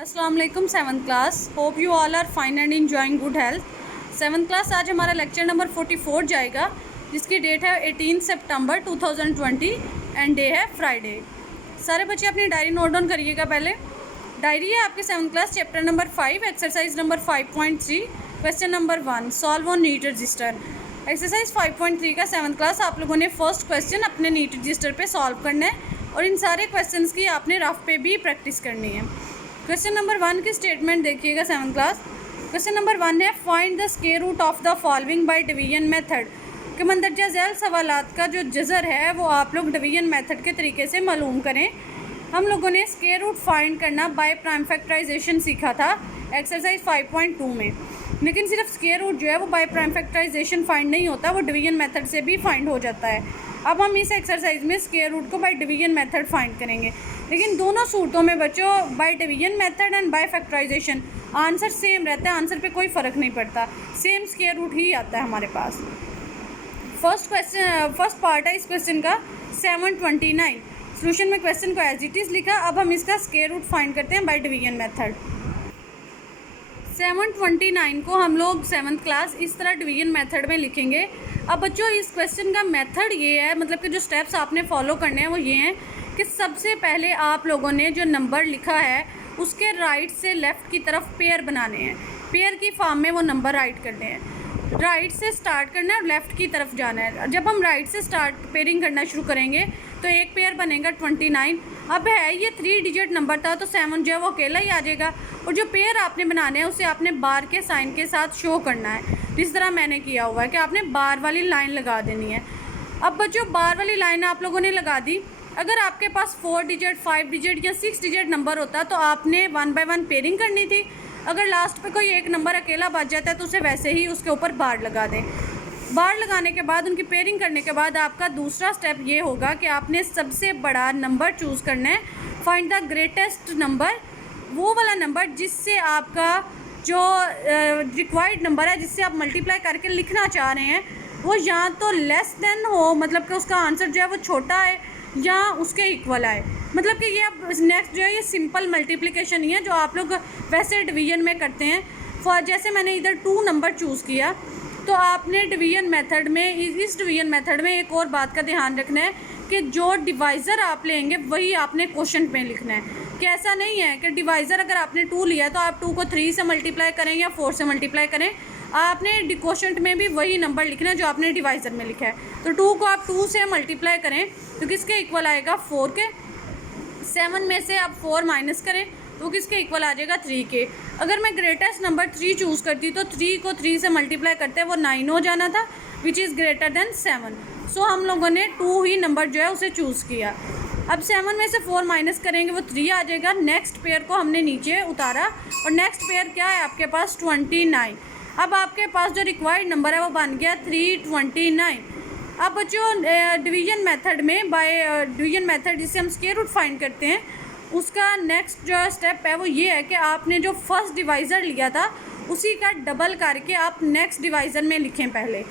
अस्सलाम वालेकुम seventh class. Hope you all are fine and enjoying good health. Seventh class आज हमारा lecture number 44 जाएगा, जिसकी डेट है 18 सितंबर 2020 एंड डे है फ्राइडे। सारे बच्चे अपनी डायरी नोट डाउन करिएगा। पहले डायरी है आपके seventh class, chapter number 5, exercise number 5.3, question number 1, solve on neat register. Exercise 5.3 का सेवन्थ क्लास आप लोगों ने फर्स्ट क्वेश्चन अपने नीट रजिस्टर पे सॉल्व करना है और इन सारे क्वेश्चंस की आपने रफ पे भी प्रैक्टिस करनी है। क्वेश्चन नंबर 1 की स्टेटमेंट देखिएगा सेवन्थ क्लास। क्वेश्चन नंबर 1 है find the square root of the following by division method. कि मंदरजा झैल सवालात का जो जज़र है वो आप लोग डिवीजन मेथड के तरीके से मालूम करें। हम लोगों ने स्क्वायर रूट फाइंड करना बाय प्राइम फैक्टराइजेशन सीखा था एक्सरसाइज 5.2 में, लेकिन सिर्फ स्क्वायर रूट जो है वो बाय प्राइम फैक्टराइजेशन फाइंड नहीं होता, वो डिवीजन मेथड से भी फाइंड हो जाता है। अब हम इस एक्सरसाइज में स्क्वायर रूट को बाय डिवीजन मेथड फाइंड करेंगे, लेकिन दोनों सूरतों में बच्चों by division method and by factorisation answer same रहता है, आंसर पे कोई फ़र्क नहीं पड़ता, सेम स्क्वायर रूट ही आता है हमारे पास। फर्स्ट पार्ट है इस क्वेश्चन का 729। सोल्यूशन में क्वेश्चन को एज इट इज़ लिखा। अब हम इसका स्क्वायर रूट फाइंड करते हैं बाय डिवीजन मेथड। 729 को हम लोग सेवन्थ क्लास इस तरह डिवीजन मेथड में लिखेंगे। अब बच्चों इस क्वेश्चन का मेथड ये है, मतलब कि जो स्टेप्स आपने फॉलो करने हैं वो ये हैं कि सबसे पहले आप लोगों ने जो नंबर लिखा है उसके राइट से लेफ़्ट की तरफ पेयर बनाने हैं, पेयर की फॉर्म में वो नंबर राइट करने हैं। राइट से स्टार्ट करना है और लेफ़्ट की तरफ जाना है। जब हम राइट से स्टार्ट पेयरिंग करना शुरू करेंगे तो एक पेयर बनेगा 29। अब है ये 3 डिजिट नंबर था तो 7 जो है वो अकेला ही आ जाएगा, और जो पेयर आपने बनाने हैं उसे आपने बार के साइन के साथ शो करना है, जिस तरह मैंने किया हुआ है कि आपने बार वाली लाइन लगा देनी है। अब बच्चों बार वाली लाइन आप लोगों ने लगा दी। अगर आपके पास 4 डिजिट 5 डिजिट या 6 डिजिट नंबर होता तो आपने 1 बाय 1 पेयरिंग करनी थी। अगर लास्ट पे कोई एक नंबर अकेला बच जाता है तो उसे वैसे ही उसके ऊपर बार लगा दें। बार लगाने के बाद उनकी पेयरिंग करने के बाद आपका दूसरा स्टेप ये होगा कि आपने सबसे बड़ा नंबर चूज़ करना है। फाइंड द ग्रेटेस्ट नंबर, वो वाला नंबर जिससे आपका जो रिक्वायर्ड नंबर है, जिससे आप मल्टीप्लाई करके लिखना चाह रहे हैं, वो या तो लेस देन हो, मतलब कि उसका आंसर जो है वो छोटा है, या उसके इक्वल आए। मतलब कि ये अब नेक्स्ट जो है ये सिंपल मल्टीप्लिकेशन ही है जो आप लोग वैसे डिवीजन में करते हैं। फॉर जैसे मैंने इधर 2 नंबर चूज़ किया तो आपने डिवीजन मेथड में, इस डिवीजन मेथड में एक और बात का ध्यान रखना है कि जो डिवाइज़र आप लेंगे वही आपने क्वोशंट में लिखना है। कि ऐसा नहीं है कि डिवाइज़र अगर आपने 2 लिया है तो आप 2 को 3 से मल्टीप्लाई करें या 4 से मल्टीप्लाई करें, आपने क्वोशंट में भी वही नंबर लिखना है जो आपने डिवाइज़र में लिखा है। तो 2 को आप 2 से मल्टीप्लाई करें तो किसके इक्वल आएगा, 4 के। 7 में से आप 4 माइनस करें तो किसके इक्वल आ जाएगा, 3 के। अगर मैं ग्रेटेस्ट नंबर 3 चूज़ करती तो 3 को 3 से मल्टीप्लाई करते वो 9 हो जाना था, विच इज़ ग्रेटर देन 7। सो हम लोगों ने 2 ही नंबर जो है उसे चूज़ किया। अब 7 में से 4 माइनस करेंगे वो 3 आ जाएगा। नेक्स्ट पेयर को हमने नीचे उतारा और नेक्स्ट पेयर क्या है आपके पास, 29। अब आपके पास जो रिक्वायर्ड नंबर है वो बन गया 329। अब बच्चों डिवीजन मेथड में बाय डिवीजन मेथड जिससे हम स्क्वायर रूट फाइंड करते हैं, उसका नेक्स्ट जो स्टेप है वो ये है कि आपने जो फर्स्ट डिवाइज़र लिया था उसी का डबल करके आप नेक्स्ट डिवाइज़र में लिखें। पहले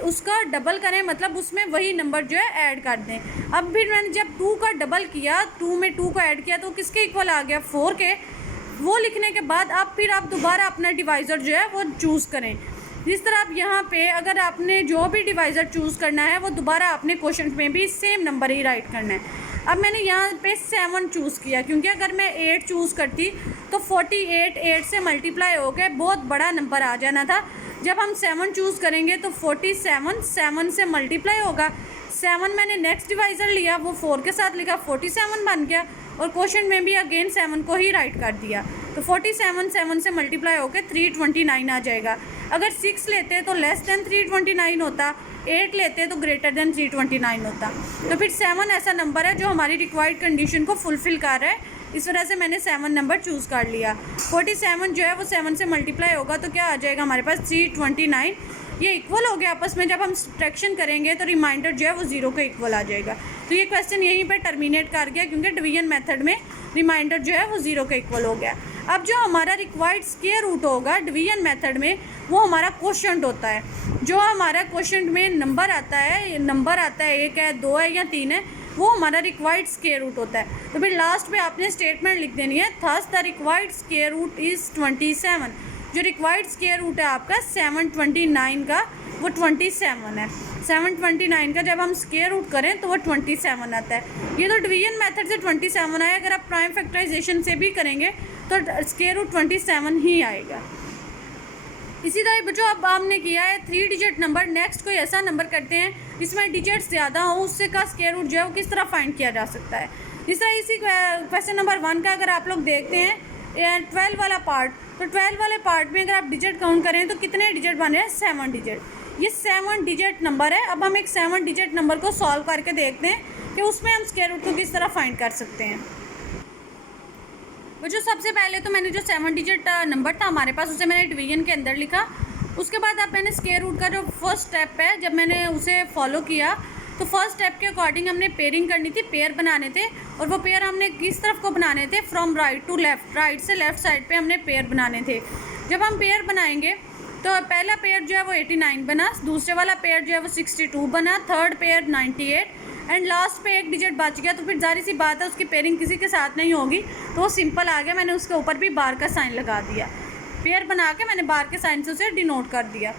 उसका डबल करें, मतलब उसमें वही नंबर जो है ऐड कर दें। अब फिर मैंने जब 2 का डबल किया, 2 में 2 को ऐड किया तो किसके इक्वल आ गया, 4 के। वो लिखने के बाद अब फिर आप दोबारा अपना डिवाइज़र जो है वो चूज़ करें। जिस तरह आप यहाँ पे अगर आपने जो भी डिवाइज़र चूज़ करना है वो दोबारा आपने क्वोशंट में भी सेम नंबर ही राइट करना है। अब मैंने यहाँ पे 7 चूज़ किया क्योंकि अगर मैं 8 चूज़ करती तो 48 8 से मल्टीप्लाई हो गए बहुत बड़ा नंबर आ जाना था। जब हम 7 चूज़ करेंगे तो 47 7 से मल्टीप्लाई होगा। 7 मैंने नेक्स्ट डिवाइज़र लिया, वो 4 के साथ लिखा, 47 बन गया, और क्वोशंट में भी अगेन 7 को ही राइट कर दिया। तो 47 7 से मल्टीप्लाई होकर 329 आ जाएगा। अगर 6 लेते तो लेस देन 329 होता, 8 लेते तो ग्रेटर देन 329 होता। तो फिर 7 ऐसा नंबर है जो हमारी रिक्वायर्ड कंडीशन को फुलफ़िल कर रहा है, इस वजह से मैंने 7 नंबर चूज़ कर लिया। 47 जो है वो 7 से मल्टीप्लाई होगा तो क्या आ जाएगा हमारे पास, 329। ये इक्वल हो गया आपस में। जब हम सब्ट्रैक्शन करेंगे तो रिमाइंडर जो है वो 0 के इक्वल आ जाएगा। तो ये क्वेश्चन यहीं पर टर्मिनेट कर गया क्योंकि डिवीजन मेथड में रिमाइंडर जो है वो 0 के इक्वल हो गया। अब जो हमारा रिक्वायर्ड स्क्वायर रूट होगा डिवीजन मेथड में वो हमारा क्वोशंट होता है। जो हमारा क्वोशंट में नंबर आता है 1 है, 2 है या 3 है, वो हमारा रिक्वायर्ड स्क्वायर रूट होता है। तो फिर लास्ट पे आपने स्टेटमेंट लिख देनी है, thus the required square root is 27। जो रिक्वायर्ड स्क्वायर रूट है आपका 729 का, वो 27 है। 729 का जब हम स्क्वायर रूट करें तो वो 27 आता है। ये तो डिवीजन मेथड से 27 आया, अगर आप प्राइम फैक्टराइजेशन से भी करेंगे तो स्क्वायर रूट 27 ही आएगा। इसी तरह बच्चों अब हमने किया है 3 डिजिट नंबर। नेक्स्ट कोई ऐसा नंबर करते हैं जिसमें डिजिट ज़्यादा हो, उससे का स्क्वायर रूट जो है वो किस तरह फाइंड किया जा सकता है। इस तरह इसी क्वेश्चन नंबर 1 का अगर आप लोग देखते हैं 12 वाला पार्ट, तो 12 वाले पार्ट में अगर आप डिजिट काउंट करें तो कितने डिजिट बने हैं, 7 डिजिट। ये 7 डिजिट नंबर है। अब हम एक 7 डिजिट नंबर को सॉल्व करके देखते हैं कि उसमें हम स्क्वायर रूट को किस तरह फाइंड कर सकते हैं। जो सबसे पहले तो मैंने जो 7 डिजिट नंबर था हमारे पास, उसे मैंने डिवीजन के अंदर लिखा। उसके बाद अब मैंने स्क्वायर रूट का जो फर्स्ट स्टेप है, जब मैंने उसे फॉलो किया तो फर्स्ट स्टेप के अकॉर्डिंग हमने पेयरिंग करनी थी, पेयर बनाने थे। और वो पेयर हमने किस तरफ को बनाने थे, from right to left, right से लेफ़्ट साइड पे हमने पेयर बनाने थे। जब हम पेयर बनाएंगे तो पहला पेयर जो है वो 89 बना, दूसरे वाला पेयर जो है वो 62 बना, थर्ड पेयर 98 एंड लास्ट पे एक डिजिट बच गया। तो फिर जारी सी बात है उसकी पेयरिंग किसी के साथ नहीं होगी, तो वो सिंपल आ गया। मैंने उसके ऊपर भी बार का साइन लगा दिया, पेयर बना के मैंने बार के साइन से उसे डिनोट कर दिया।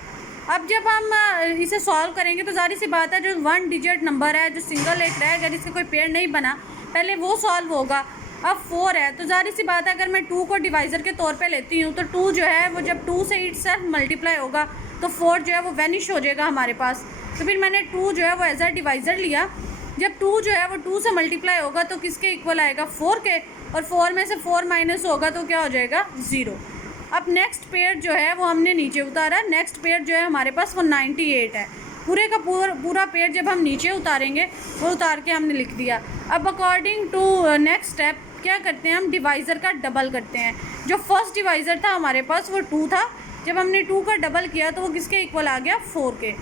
अब जब हम इसे सॉल्व करेंगे तो जारी सी बात है जो 1 डिजिट नंबर है, जो सिंगल एक रहेगा जिसका कोई पेयर नहीं बना, पहले वो सॉल्व होगा। अब 4 है तो जारी सी बात है अगर मैं 2 को डिवाइज़र के तौर पे लेती हूँ तो 2 जो है वो जब 2 से इटसेल्फ मल्टीप्लाई होगा तो 4 जो है वो वैनिश हो जाएगा हमारे पास। तो फिर मैंने 2 जो है वो एज अ डिवाइज़र लिया। जब 2 जो है वो 2 से मल्टीप्लाई होगा तो किसके इक्वल आएगा, 4 के, और 4 में से 4 माइनस होगा तो क्या हो जाएगा, 0। अब नेक्स्ट पेयर जो है वो हमने नीचे उतारा। नेक्स्ट पेयर जो है हमारे पास वो 98 है। पूरे का पूरा पेयर जब हम नीचे उतारेंगे वो उतार के हमने लिख दिया। अब अकॉर्डिंग टू नेक्स्ट स्टेप क्या करते हैं, हम डिवाइज़र का डबल करते हैं। जो फर्स्ट डिवाइज़र था हमारे पास वो 2 था, जब हमने 2 का डबल किया तो वो किसके इक्वल आ गया, 4 के।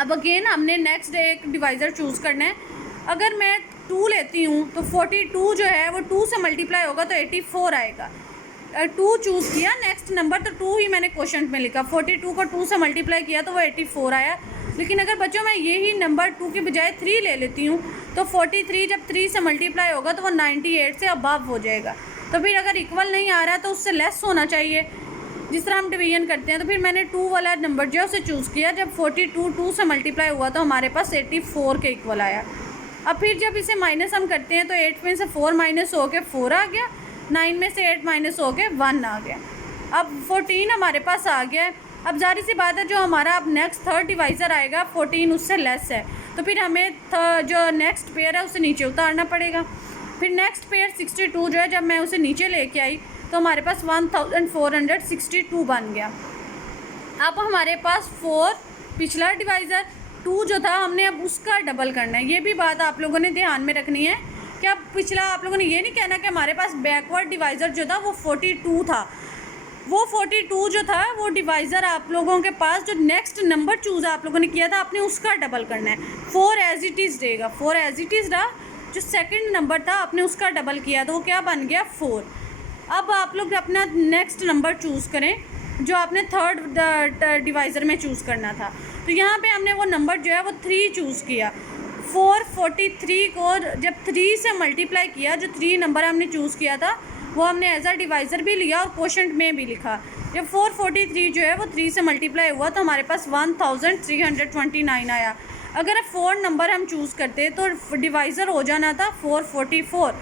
अब अगेन हमने नेक्स्ट एक डिवाइज़र चूज़ करना है। अगर मैं 2 लेती हूँ तो 42 जो है वो 2 से मल्टीप्लाई होगा तो 84 आएगा। 2 चूज़ किया नेक्स्ट नंबर, तो 2 ही मैंने क्वेश्चन में लिखा। 42 को 2 से मल्टीप्लाई किया तो वो 84 आया। लेकिन अगर बच्चों मैं यही नंबर 2 के बजाय 3 ले लेती हूँ तो 43 जब 3 से मल्टीप्लाई होगा तो वो 98 से अबव हो जाएगा। तो फिर अगर इक्वल नहीं आ रहा है तो उससे लेस होना चाहिए, जिस तरह हम डिवीजन करते हैं। तो फिर मैंने 2 वाला नंबर जो है उसे चूज़ किया। जब 42 2 से मल्टीप्लाई हुआ तो हमारे पास 84 के इक्वल आया। अब फिर जब इसे माइनस हम करते हैं तो 8 में से 4 माइनस हो के 4 आ गया, 9 में से 8 माइनस हो के 1 आ गया। अब 14 हमारे पास आ गया है। अब जारी सी बात है जो हमारा अब नेक्स्ट थर्ड डिवाइज़र आएगा 14 उससे लेस है, तो फिर हमें जो नेक्स्ट पेयर है उसे नीचे उतारना पड़ेगा। फिर नेक्स्ट पेयर 62 जो है जब मैं उसे नीचे लेके आई तो हमारे पास 1462 बन गया। अब हमारे पास 4 पिछला डिवाइज़र, 2 जो था हमने अब उसका डबल करना है। ये भी बात आप लोगों ने ध्यान में रखनी है कि अब पिछला आप लोगों ने ये नहीं कहना कि हमारे पास बैकवर्ड डिवाइज़र जो था वो 42 था। वो 42 जो था वो डिवाइज़र आप लोगों के पास जो नेक्स्ट नंबर चूज़ आप लोगों ने किया था आपने उसका डबल करना है। 4 एज इट इज़ रहेगा, 4 एज इट इज़ रहा। जो सेकंड नंबर था आपने उसका डबल किया तो वो क्या बन गया, 4। अब आप लोग अपना नेक्स्ट नंबर चूज़ करें जो आपने थर्ड डिवाइज़र में चूज़ करना था। तो यहाँ पे हमने वो नंबर जो है वो 3 चूज़ किया। 443 को जब 3 से मल्टीप्लाई किया, जो 3 नंबर हमने चूज़ किया था वो हमने एज अ डिवाइज़र भी लिया और क्वोशंट में भी लिखा। जब 443 जो है वो 3 से मल्टीप्लाई हुआ तो हमारे पास 1329 आया। अगर 4 नंबर हम चूज़ करते तो डिवाइज़र हो जाना था 444।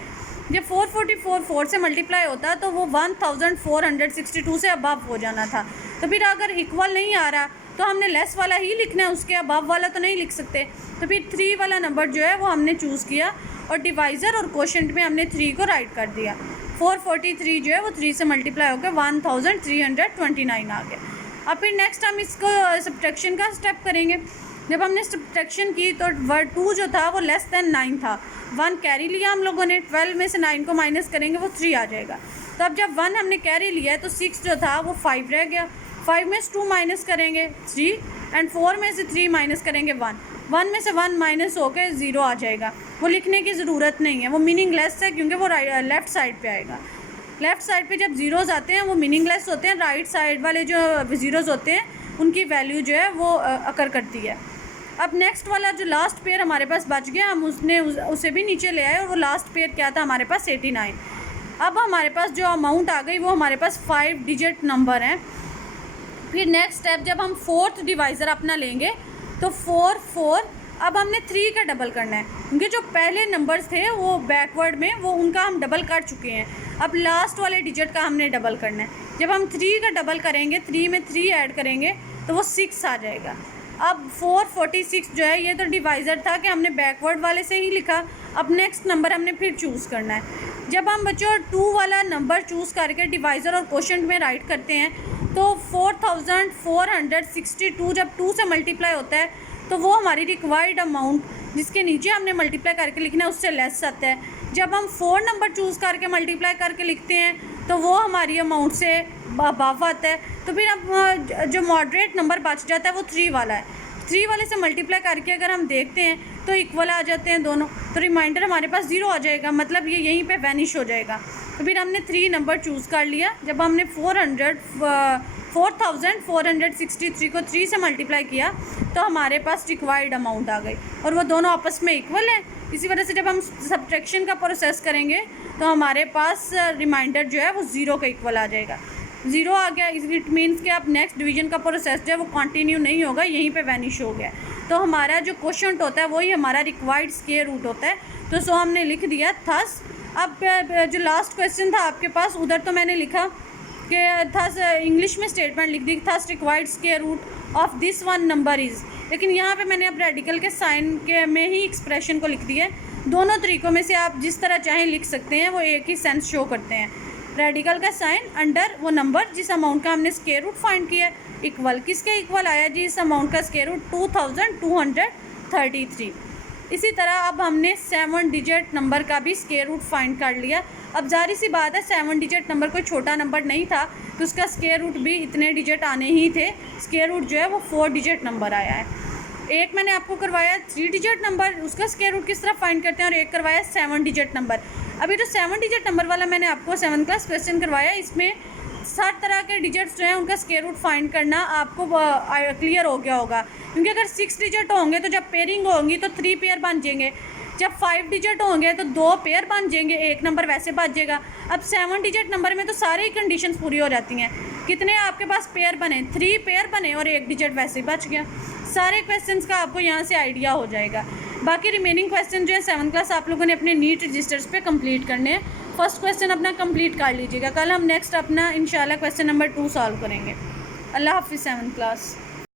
जब 444 4 से मल्टीप्लाई होता तो वो 1462 से अबव हो जाना था। तो फिर अगर इक्वल नहीं आ रहा तो हमने लेस वाला ही लिखना है, उसके अबव वाला तो नहीं लिख सकते। तो फिर 3 वाला नंबर जो है वो हमने चूज़ किया और डिवाइज़र और क्वोशंट में हमने 3 को राइट कर दिया। 443 जो है वो 3 से मल्टीप्लाई होकर 1329 आ गया। अब फिर नेक्स्ट हम इसको सब्ट्रैक्शन का स्टेप करेंगे। जब हमने सब्ट्रैक्शन की तो 2 जो था वो लेस देन 9 था, 1 कैरी लिया हम लोगों ने। 12 में से 9 को माइनस करेंगे वो 3 आ जाएगा। तो अब जब 1 हमने कैरी लिया है तो 6 जो था वो 5 रह गया। 5 में से 2 माइनस करेंगे 3 एंड 4 में से 3 माइनस करेंगे 1। 1 में से 1 माइनस होकर 0 आ जाएगा। वो लिखने की ज़रूरत नहीं है, वो मीनिंगलेस है क्योंकि वो लेफ़्ट साइड पे आएगा। लेफ़्ट साइड पे जब ज़ीरोज़ आते हैं वो मीनिंगलेस होते हैं, राइट साइड वाले जो ज़ीरोज़ होते हैं उनकी वैल्यू जो है वो अकर करती है। अब नेक्स्ट वाला जो लास्ट पेयर हमारे पास बच गया, हम उसे भी नीचे ले आए और वो लास्ट पेयर क्या था हमारे पास 89। अब हमारे पास जो अमाउंट आ गई वो हमारे पास 5 डिजिट नंबर हैं। फिर नेक्स्ट स्टेप जब हम 4th डिवाइज़र अपना लेंगे तो 4 अब हमने 3 का डबल करना है, क्योंकि जो पहले नंबर्स थे वो बैकवर्ड में वो उनका हम डबल कर चुके हैं। अब लास्ट वाले डिजिट का हमने डबल करना है। जब हम 3 का डबल करेंगे, 3 में 3 ऐड करेंगे तो वो 6 आ जाएगा। अब 446 जो है ये तो डिवाइज़र था कि हमने बैकवर्ड वाले से ही लिखा। अब नेक्स्ट नंबर हमने फिर चूज़ करना है। जब हम बच्चों 2 वाला नंबर चूज़ करके डिवाइज़र और क्वोशंट में राइट करते हैं तो 4462 जब 2 से मल्टीप्लाई होता है तो वो हमारी रिक्वायर्ड अमाउंट जिसके नीचे हमने मल्टीप्लाई करके लिखना है उससे लेस आता है। जब हम 4 नंबर चूज़ करके मल्टीप्लाई करके लिखते हैं तो वो हमारी अमाउंट से अबव आता है। तो फिर अब जो मॉडरेट नंबर बच जाता है वो 3 वाला है। 3 वाले से मल्टीप्लाई करके अगर हम देखते हैं तो इक्वल आ जाते हैं दोनों, तो रिमाइंडर हमारे पास 0 आ जाएगा, मतलब ये यहीं पे वैनिश हो जाएगा। तो फिर हमने 3 नंबर चूज़ कर लिया। जब हमने 4463 को 3 से मल्टीप्लाई किया तो हमारे पास रिक्वायर्ड अमाउंट आ गई और वो दोनों आपस में इक्वल है। इसी वजह से जब हम सब्ट्रैक्शन का प्रोसेस करेंगे तो हमारे पास रिमाइंडर जो है वो 0 का इक्वल आ जाएगा। 0 आ गया, इट मीन्स कि अब नेक्स्ट डिवीजन का प्रोसेस जो है वो कंटिन्यू नहीं होगा, यहीं पे वैनिश हो गया। तो हमारा जो क्वोशंट होता है वही हमारा रिक्वायर्ड स्क्वायर रूट होता है। तो सो हमने लिख दिया थस। अब जो लास्ट क्वेश्चन था आपके पास उधर तो मैंने लिखा कि थस इंग्लिश में स्टेटमेंट लिख दी, thus required square root of this one number is, लेकिन यहाँ पे मैंने अब रेडिकल के साइन के में ही एक्सप्रेशन को लिख दिया है। दोनों तरीक़ों में से आप जिस तरह चाहें लिख सकते हैं, वो एक ही सेंस शो करते हैं। रेडिकल का साइन अंडर वो नंबर जिस अमाउंट का हमने स्क्वायर रूट फाइंड किया, इक्वल किसके इक्वल आया जी, इस अमाउंट का स्क्वायर रूट 2233। इसी तरह अब हमने 7 डिजिट नंबर का भी स्क्वायर रूट फाइंड कर लिया। अब जारी सी बात है 7 डिजिट नंबर कोई छोटा नंबर नहीं था, तो उसका स्क्वायर रूट भी इतने डिजिट आने ही थे। स्क्वायर रूट जो है वो 4 डिजिट नंबर आया है। एक मैंने आपको करवाया 3 डिजिट नंबर, उसका स्क्वायर रूट किस तरह फाइंड करते हैं, और एक करवाया 7 डिजिट नंबर। अभी जो 7 डिजिट नंबर वाला मैंने आपको 7th क्लास क्वेश्चन करवाया, इसमें 60 तरह के डिजिट्स जो हैं उनका स्क्वायर रूट फाइंड करना आपको क्लियर हो गया होगा। क्योंकि अगर 6 डिजिट होंगे तो जब पेयरिंग होंगी तो 3 पेयर बन जाएंगे, जब 5 डिजिट होंगे तो 2 पेयर बन जाएंगे, एक नंबर वैसे बच जाएगा। अब 7 डिजिट नंबर में तो सारी ही कंडीशंस पूरी हो जाती हैं। कितने आपके पास पेयर बने, 3 पेयर बने और 1 डिजिट वैसे बच गया। सारे क्वेश्चंस का आपको यहाँ से आइडिया हो जाएगा। बाकी रिमेनिंग क्वेश्चन जो है 7th क्लास आप लोगों ने अपने नीट रजिस्टर्स पे कंप्लीट करने हैं। फर्स्ट क्वेश्चन अपना कंप्लीट कर लीजिएगा। कल हम नेक्स्ट अपना इंशाल्लाह क्वेश्चन नंबर 2 सॉल्व करेंगे। अल्लाह हाफिज़ 7th क्लास।